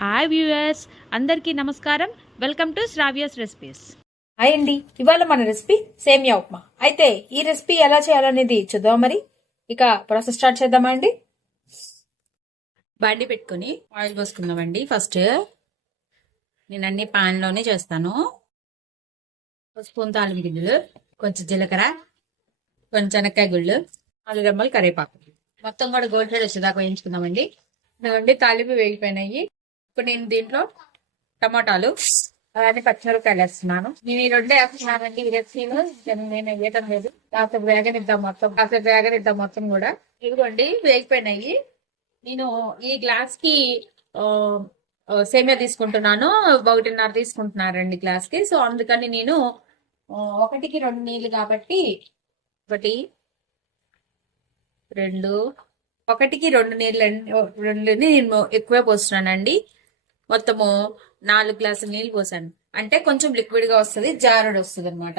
Hi viewers అందరికీ నమస్కారం. Welcome to Shravya's recipes. Hi అండి. ఇవాళ మన రెసిపీ సేమియా ఉప్మా. అయితే ఈ రెసిపీ ఎలా చేయాలనేది చూద్దాం మరి? ఇక ప్రాసెస్ స్టార్ట్ చేద్దామా అండి? బండి పెట్టుకుని ఆయిల్ పోసుకుందామండి. ఫస్ట్ నేను అన్ని లోనే చేస్తాను. ఒక స్పూన్ తాలింపు గింజలు కొంచెం జీలకర్ర కొంచెం శనక్కాయ గుళ్ళు నాలుగు రెమ్మలు కరివేపాకు. మొత్తం కూడా గోల్డ్ సైడ్ వచ్చేదాకా వేయించుకుందామండి. ఇదిగోండి తాలింపు వేగిపోయినాయి. ఇప్పుడు నేను దీంట్లో టమాటాలు అలానే పచ్చిమిరపకాయలు వేస్తున్నాను. నేను ఈ రెండే వేస్తున్నానండి. ఈ రెసిపీలో నేను నేను వేయటం లేదు. కాస్త వేగనిద్దాం మొత్తం. కాస్త వేగనిద్దాం మొత్తం కూడా. ఇదిగోండి వేగిపోయినాయి. నేను ఈ గ్లాస్కి సేమియా తీసుకుంటున్నాను. ఒకటిన్నర తీసుకుంటున్నారండి గ్లాస్కి. సో అందుకని నేను ఒకటికి రెండు నీళ్ళు కాబట్టి ఒకటి రెండు ఒకటికి రెండు నీళ్ళు రెండు నేను ఎక్కువే పోస్తున్నానండి. మొత్తము నాలుగు గ్లాసులు నీళ్ళు పోసాను. అంటే కొంచెం లిక్విడ్గా వస్తుంది జారుడు వస్తుంది అనమాట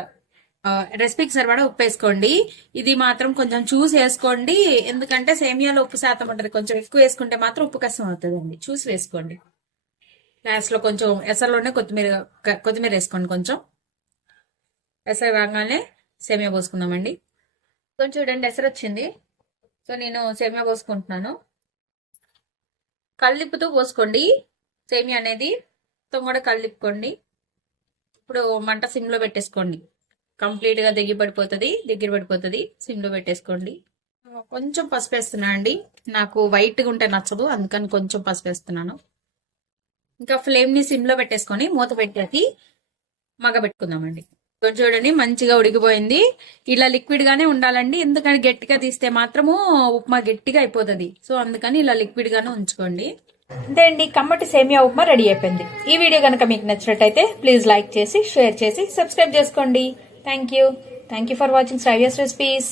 రెసిపీకి సరిపడా ఉప్పు వేసుకోండి. ఇది మాత్రం కొంచెం చూసి వేసుకోండి. ఎందుకంటే సేమియాలో ఉప్పు శాతం ఉంటుంది. కొంచెం ఎక్కువ వేసుకుంటే మాత్రం ఉప్పు కష్టం అవుతుందండి. చూసి వేసుకోండి. లాస్ట్లో కొంచెం ఎసర్లోనే కొత్తిమీర కొత్తిమీర వేసుకోండి కొంచెం. ఎసరు రాగానే సేమియా పోసుకుందామండి. కొంచెం చూడండి ఎసరు వచ్చింది. సో నేను సేమియా పోసుకుంటున్నాను. కళ్ళిప్పుతూ పోసుకోండి. సేమియా అనేది తొంగడ కూడా కళ్ళిప్పుకోండి ఇప్పుడు మంట సిమ్లో పెట్టేసుకోండి. కంప్లీట్గా దగ్గర పడిపోతుంది దగ్గర పడిపోతుంది సిమ్లో పెట్టేసుకోండి. కొంచెం పసుపు వేస్తున్నా అండి. నాకు వైట్గా ఉంటే నచ్చదు అందుకని కొంచెం పసుపు వేస్తున్నాను. ఇంకా ఫ్లేమ్ని సిమ్లో పెట్టేసుకొని మూత పెట్టేసి మగ పెట్టుకుందామండి. చూడండి మంచిగా ఉడికిపోయింది. ఇలా లిక్విడ్ గానే ఉండాలండి. ఎందుకంటే గట్టిగా తీస్తే మాత్రము ఉప్మా గట్టిగా అయిపోతుంది. సో అందుకని ఇలా లిక్విడ్ గానే ఉంచుకోండి. అంతే అండి కమ్మటి సేమియా ఉప్మా రెడీ అయిపోయింది. ఈ వీడియో కనుక మీకు నచ్చినట్టయితే ప్లీజ్ లైక్ చేసి షేర్ చేసి సబ్స్క్రైబ్ చేసుకోండి. Thank you thank you for watching Shravya's recipes